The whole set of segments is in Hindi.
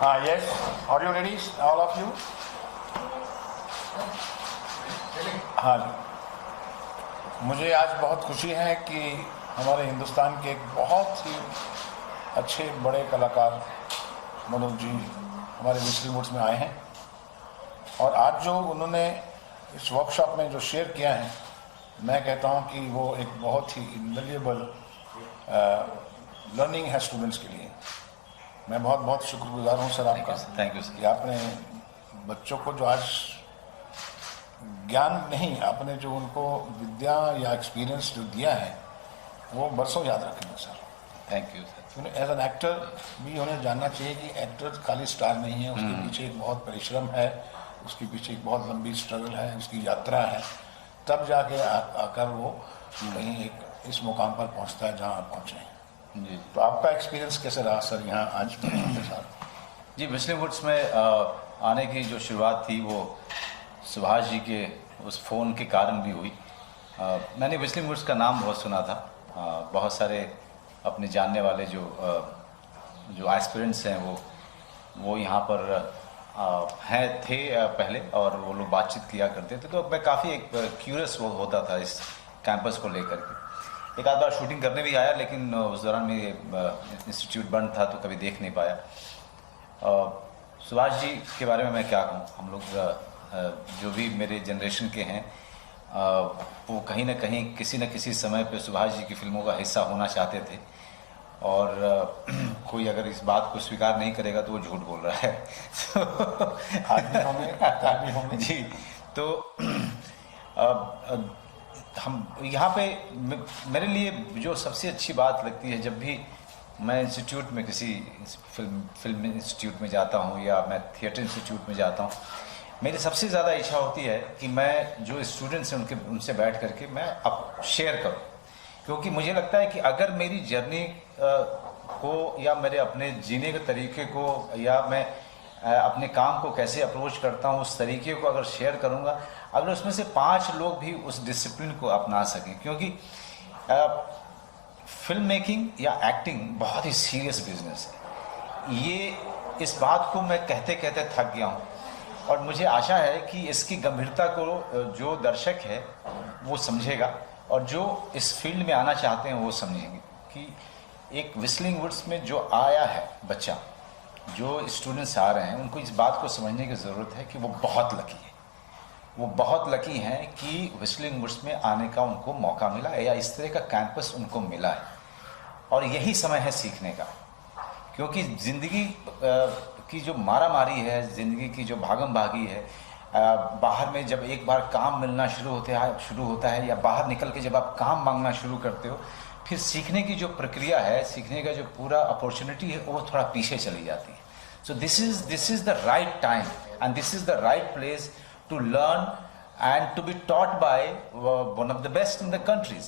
Yes. Are you ready, all of you? हाँ जी। मुझे आज बहुत खुशी है कि हमारे हिंदुस्तान के एक बहुत ही अच्छे बड़े कलाकार मनोज जी हमारे विस्ली वुड्स में आए हैं और आज जो उन्होंने इस वर्कशॉप में जो शेयर किया है, मैं कहता हूँ कि वो एक बहुत ही इनवैल्यूएबल लर्निंग है स्टूडेंट्स के लिए। मैं बहुत बहुत शुक्रगुजार हूँ सर आपका। Thank you sir. कि आपने बच्चों को जो आज ज्ञान नहीं, आपने जो उनको विद्या या एक्सपीरियंस जो दिया है वो बरसों याद रखेंगे sir. Thank you sir. As an actor भी उन्हें जानना चाहिए कि एक्टर खाली स्टार नहीं है, उसके पीछे एक बहुत परिश्रम है, उसके पीछे एक बहुत लंबी स्ट्रगल है, उसकी यात्रा है, तब जाके आकर वो कहीं एक इस मुकाम पर पहुंचता है जहां आप पहुंचे हैं जी। तो आपका एक्सपीरियंस कैसे रहा सर यहाँ आज के साथ? जी, विस्ली वुड्स में आने की जो शुरुआत थी वो सुभाष जी के उस फ़ोन के कारण भी हुई। मैंने विस्ली वुड्स का नाम बहुत सुना था। बहुत सारे अपने जानने वाले जो एस्पिरेंट्स हैं वो यहाँ पर थे पहले, और वो लोग बातचीत किया करते थे, तो मैं काफ़ी एक क्यूरियस होता था इस कैंपस को लेकर के। एक आध बार शूटिंग करने भी आया, लेकिन उस दौरान में इंस्टीट्यूट बंद था तो कभी देख नहीं पाया। सुभाष जी के बारे में मैं क्या कहूँ, हम लोग जो भी मेरे जनरेशन के हैं वो कहीं ना कहीं किसी न किसी समय पे सुभाष जी की फिल्मों का हिस्सा होना चाहते थे, और कोई अगर इस बात को स्वीकार नहीं करेगा तो वो झूठ बोल रहा है। आदमी होंगे जी। तो हम यहाँ पे मेरे लिए जो सबसे अच्छी बात लगती है, जब भी मैं इंस्टीट्यूट में किसी फिल्म इंस्टीट्यूट में जाता हूँ या मैं थिएटर इंस्टीट्यूट में जाता हूँ, मेरी सबसे ज़्यादा इच्छा होती है कि मैं जो स्टूडेंट्स हैं उनसे बैठ करके मैं अब शेयर करूँ, क्योंकि मुझे लगता है कि अगर मेरी जर्नी को या मेरे अपने जीने के तरीके को या मैं अपने काम को कैसे अप्रोच करता हूँ उस तरीके को अगर शेयर करूँगा, अगर उसमें से 5 लोग भी उस डिसिप्लिन को अपना सकें, क्योंकि फिल्म मेकिंग या एक्टिंग बहुत ही सीरियस बिजनेस है। ये इस बात को मैं कहते कहते थक गया हूँ, और मुझे आशा है कि इसकी गंभीरता को जो दर्शक है वो समझेगा, और जो इस फील्ड में आना चाहते हैं वो समझेंगे कि एक विस्लिंग वुड्स में जो आया है बच्चा, जो स्टूडेंट्स आ रहे हैं, उनको इस बात को समझने की ज़रूरत है कि वो बहुत लकी है। वो बहुत लकी हैं कि विस्लिंग वुड्स में आने का उनको मौका मिला है या इस तरह का कैंपस उनको मिला है, और यही समय है सीखने का। क्योंकि ज़िंदगी की जो मारा मारी है, ज़िंदगी की जो भागम भागी है, बाहर में जब एक बार काम मिलना शुरू होता है या बाहर निकल के जब आप काम मांगना शुरू करते हो, फिर सीखने की जो प्रक्रिया है, सीखने का जो पूरा अपॉर्चुनिटी है, वो थोड़ा पीछे चली जाती है। So this is the right time and this is the right place to learn and to be taught by one of the best in the countries.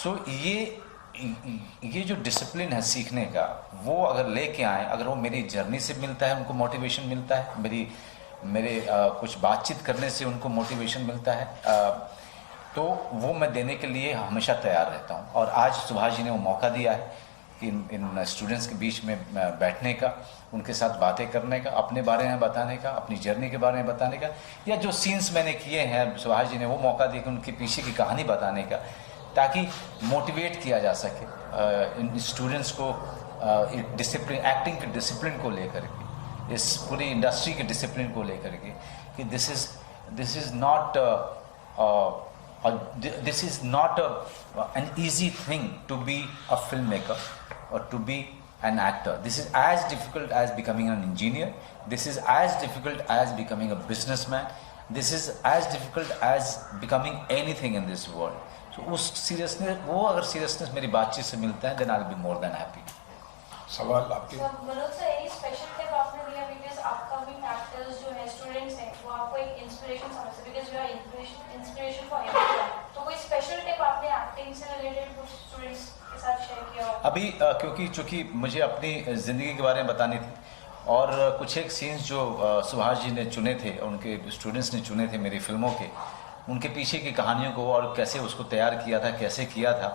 So ये जो डिसिप्लिन है सीखने का, वो अगर लेके आए, अगर वो मेरी जर्नी से मिलता है, उनको मोटिवेशन मिलता है, मेरे कुछ बातचीत करने से उनको मोटिवेशन मिलता है, तो वो मैं देने के लिए हमेशा तैयार रहता हूँ। और आज सुभाष जी ने वो मौका दिया है कि इन स्टूडेंट्स के बीच में बैठने का, उनके साथ बातें करने का, अपने बारे में बताने का, अपनी जर्नी के बारे में बताने का, या जो सीन्स मैंने किए हैं, सुभाष जी ने वो मौका दिया कि उनके पीछे की कहानी बताने का, ताकि मोटिवेट किया जा सके इन स्टूडेंट्स को डिसिप्लिन, एक्टिंग के डिसिप्लिन को लेकर के, इस पूरी इंडस्ट्री के डिसिप्लिन को लेकर के, कि this is not an easy thing to be a filmmaker or to be an actor. This is as difficult as becoming an engineer. This is as difficult as becoming a businessman. This is as difficult as becoming anything in this world. So उस seriousness, वो अगर seriousness मेरी बातचीत से मिलता है, then I'll be more than happy. सवाल आपके? Manoj sir, any special tip आपने दिया, because upcoming actors जो हैं, students हैं, वो आपको एक inspiration समझते हैं, because you are inspiration for everyone. तो कोई special tip आपने acting से related कुछ students के साथ share किया हो? अभी चूँकि मुझे अपनी ज़िंदगी के बारे में बतानी थी, और कुछ एक सीन्स जो सुभाष जी ने चुने थे, उनके स्टूडेंट्स ने चुने थे मेरी फिल्मों के, उनके पीछे की कहानियों को और कैसे उसको तैयार किया था, कैसे किया था,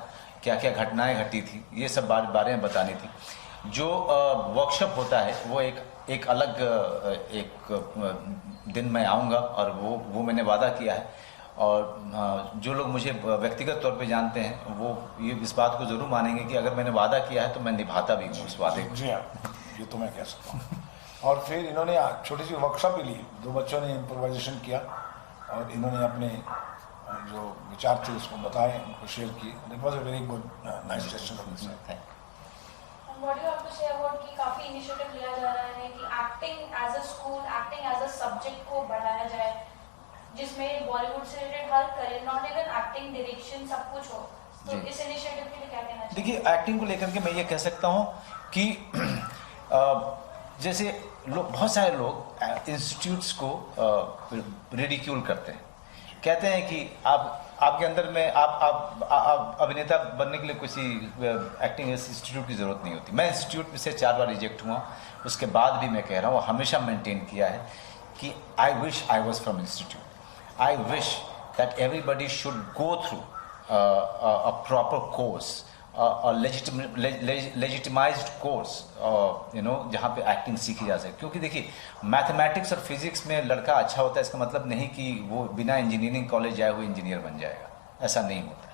क्या क्या घटनाएं घटी थी, ये सब बारे में बतानी थी। जो वर्कशॉप होता है वो एक अलग दिन मैं आऊँगा, और वो मैंने वादा किया है। और जो लोग मुझे व्यक्तिगत तौर पे जानते हैं वो ये इस बात को ज़रूर मानेंगे कि अगर मैंने वादा किया है तो मैं निभाता भी हूँ उस वादे को। जी हाँ, ये तो मैं कह सकता हूँ। और फिर इन्होंने छोटी सी वर्कशॉप भी ली, 2 बच्चों ने इम्प्रोवाइजेशन किया और इन्होंने अपने जो विचार थे उसको बताए, उनको शेयर किए। It was a very good nice session of this. What do you have to say about कि काफी इनिशिएटिव लिया जा रहा है कि acting as a school, acting as a subject को बढ़ाया जाए, जिसमें बॉलीवुड से रिलेटेड हर career, not even acting, direction, सब कुछ हो। तो इस इनिशिएटिव के लिए क्या कहना चाहिए? देखिए, एक्टिंग को लेकर के मैं ये कह सकता हूँ कि जैसे बहुत सारे लोग इंस्टीट्यूट्स को रिडिक्यूल करते हैं, कहते हैं कि आपके अंदर में आप अभिनेता बनने के लिए किसी एक्टिंग इंस्टीट्यूट की ज़रूरत नहीं होती। मैं इंस्टीट्यूट में से 4 बार रिजेक्ट हुआ, उसके बाद भी मैं कह रहा हूँ, हमेशा मेंटेन किया है कि I wish I was from institute. I wish that everybody should go through a proper course, a legitimized course, जहाँ पे एक्टिंग सीखी जा सके। क्योंकि देखिए, मैथमेटिक्स और फिजिक्स में लड़का अच्छा होता है इसका मतलब नहीं कि वो बिना इंजीनियरिंग कॉलेज जाए हुए इंजीनियर बन जाएगा, ऐसा नहीं होता है।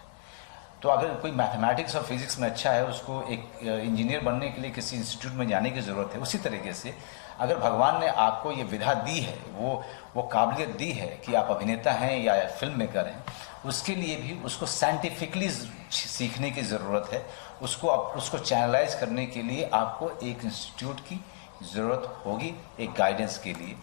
तो अगर कोई मैथमेटिक्स और फिजिक्स में अच्छा है, उसको एक इंजीनियर बनने के लिए किसी इंस्टीट्यूट में जाने की ज़रूरत है। उसी तरीके से अगर भगवान ने आपको ये विधा दी है, वो काबिलियत दी है कि आप अभिनेता हैं या फिल्म मेकर हैं, उसके लिए भी उसको साइंटिफिकली सीखने की ज़रूरत है। उसको चैनलाइज करने के लिए आपको एक इंस्टीट्यूट की ज़रूरत होगी, एक गाइडेंस के लिए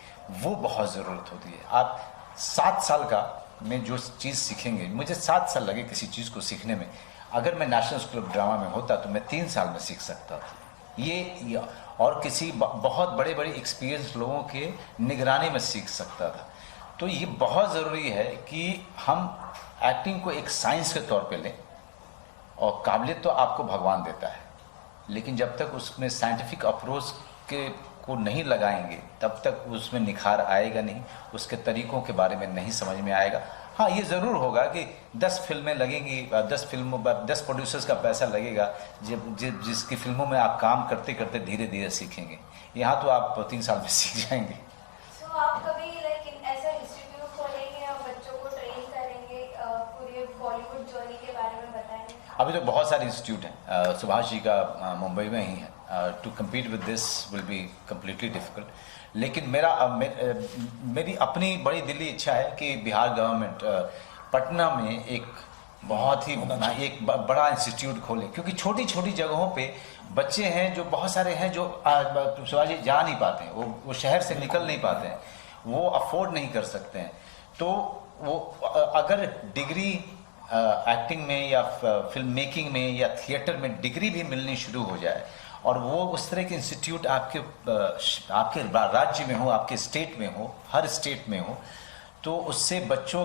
वो बहुत ज़रूरत होती है। आप 7 साल का में जो चीज़ सीखेंगे, मुझे 7 साल लगे किसी चीज़ को सीखने में, अगर मैं नेशनल स्कूल ऑफ ड्रामा में होता तो मैं 3 साल में सीख सकता था। ये और किसी बहुत बड़े एक्सपीरियंस लोगों के निगरानी में सीख सकता था। तो ये बहुत ज़रूरी है कि हम एक्टिंग को एक साइंस के तौर पे लें, और काबिलियत तो आपको भगवान देता है, लेकिन जब तक उसमें साइंटिफिक अप्रोच को नहीं लगाएंगे तब तक उसमें निखार आएगा नहीं, उसके तरीकों के बारे में नहीं समझ में आएगा। हाँ, ये ज़रूर होगा कि 10 फिल्में लगेंगी, 10 प्रोड्यूसर्स का पैसा लगेगा, जिसकी फिल्मों में आप काम करते करते धीरे धीरे सीखेंगे। यहाँ तो आप 3 साल में सीख जाएंगे। आप कभी ऐसा इंस्टीट्यूट खोलेंगे और बच्चों को ट्रेन करेंगे, पूरे बॉलीवुड जर्नी के बारे में बताएंगे? अभी तो बहुत सारे इंस्टीट्यूट हैं, सुभाष जी का मुंबई में ही है। To compete with this will be completely difficult, लेकिन मेरी अपनी बड़ी दिली इच्छा है कि बिहार गवर्नमेंट पटना में एक बहुत ही एक बड़ा इंस्टीट्यूट खोले, क्योंकि छोटी छोटी जगहों पे बच्चे हैं जो बहुत सारे हैं जो सुभाष जी जा नहीं पाते हैं, वो शहर से निकल नहीं पाते हैं, वो अफोर्ड नहीं कर सकते हैं। तो वो अगर डिग्री एक्टिंग में या फिल्म मेकिंग में या थिएटर में डिग्री भी मिलनी शुरू हो जाए, और वो उस तरह के इंस्टीट्यूट आपके राज्य में हो, आपके स्टेट में हो, हर स्टेट में हो, तो उससे बच्चों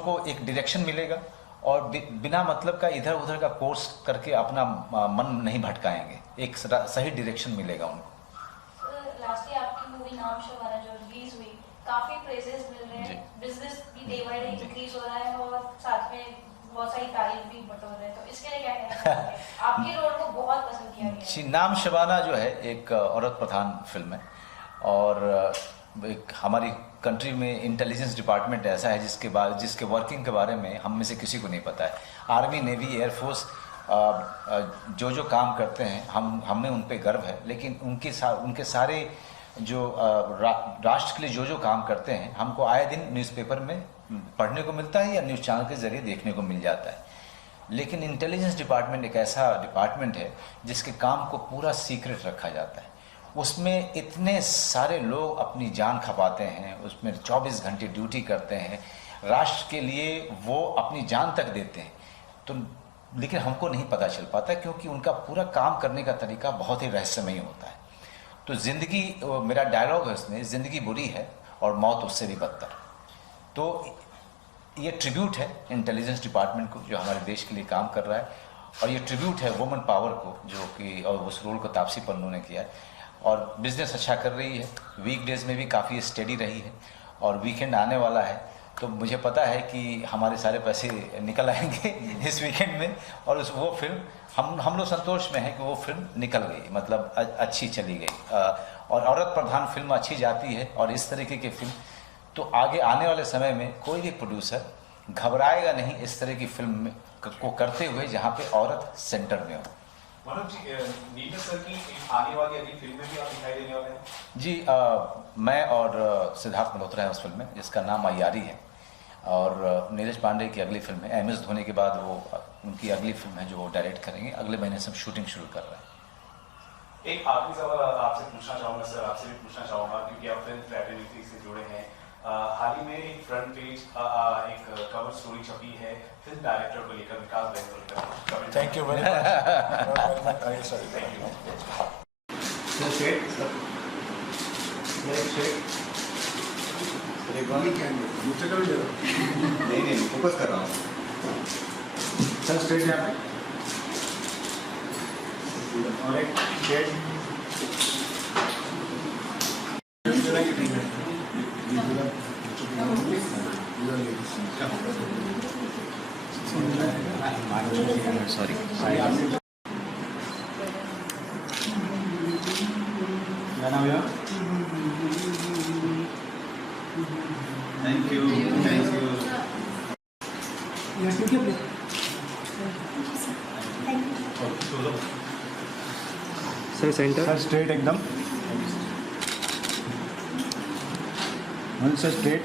को एक डायरेक्शन मिलेगा, और बिना मतलब का इधर उधर का कोर्स करके अपना मन नहीं भटकाएंगे, एक सही डायरेक्शन मिलेगा उनको। लास्टली आपकी मूवी नाम शबाना जो रिलीज हुई, काफी प्रेजेस मिल रहे हैं, बिजनेस भी डे बाय डे इंक्रीज हो रहा है और साथ में बहुत सारी तारीफ भी बटोर रहे हैं, तो इसके लिए क्या कहना चाहेंगे? आपके रोल को बहुत पसंद किया गया है। नाम शबाना जो है एक औरत प्रधान फिल्म है, और एक हमारी कंट्री में इंटेलिजेंस डिपार्टमेंट ऐसा है जिसके वर्किंग के बारे में हम में से किसी को नहीं पता है। आर्मी, नेवी, एयरफोर्स जो काम करते हैं हमें उन पे गर्व है, लेकिन उनके सारे जो राष्ट्र के लिए जो काम करते हैं हमको आए दिन न्यूज़पेपर में पढ़ने को मिलता है या न्यूज़ चैनल के जरिए देखने को मिल जाता है। लेकिन इंटेलिजेंस डिपार्टमेंट एक ऐसा डिपार्टमेंट है जिसके काम को पूरा सीक्रेट रखा जाता है। उसमें इतने सारे लोग अपनी जान खपाते हैं, उसमें 24 घंटे ड्यूटी करते हैं, राष्ट्र के लिए वो अपनी जान तक देते हैं। तो लेकिन हमको नहीं पता चल पाता, क्योंकि उनका पूरा काम करने का तरीका बहुत ही रहस्यमयी होता है। तो ज़िंदगी, मेरा डायलॉग है उसमें, ज़िंदगी बुरी है और मौत उससे भी बदतर। तो ये ट्रिब्यूट है इंटेलिजेंस डिपार्टमेंट को जो हमारे देश के लिए काम कर रहा है, और ये ट्रिब्यूट है वुमेन पावर को जो कि, और उस रोल को तापसी पन्नू ने किया है। और बिजनेस अच्छा कर रही है, वीकडेज में भी काफ़ी स्टेडी रही है, और वीकेंड आने वाला है, तो मुझे पता है कि हमारे सारे पैसे निकल आएंगे इस वीकेंड में, और वो फिल्म हम लोग संतोष में हैं कि वो फिल्म निकल गई, मतलब अच्छी चली गई। और औरत प्रधान फिल्म अच्छी जाती है, और इस तरीके की फिल्म तो आगे आने वाले समय में कोई भी प्रोड्यूसर घबराएगा नहीं इस तरह की फिल्म को करते हुए जहाँ पे औरत सेंटर में हो। मनोज जी, नीरज सर की आने वाली अगली फिल्म में भी आप दिखाई देने वाले हैं? जी, मैं और सिद्धार्थ मल्होत्रा है उस फिल्म में, जिसका नाम अय्यारी है। और नीरज पांडे की अगली फिल्म है, MS धोनी के बाद वो उनकी अगली फिल्म है जो वो डायरेक्ट करेंगे। अगले महीने से हम शूटिंग शुरू कर रहे हैं। एक आखिरी सवाल आपसे पूछना चाहूँगा सर, आपसे भी पूछना चाहूँगा क्योंकि आप फिल्म फ्रेटर्निटी से जुड़े हैं। हाल ही में एक फ्रंट पेज एक कवर स्टोरी छपी है फिल्म डायरेक्टर को लेकर, विकास बेहतर। Thank you very much. नहीं फोकस कर रहा हूँ सर। स्ट्रेट यहाँ पे और एक स्ट्रेट सॉरी। गाना भैया, thank you thank you. Sir centre sir straight एकदम, सर स्ट्रेट।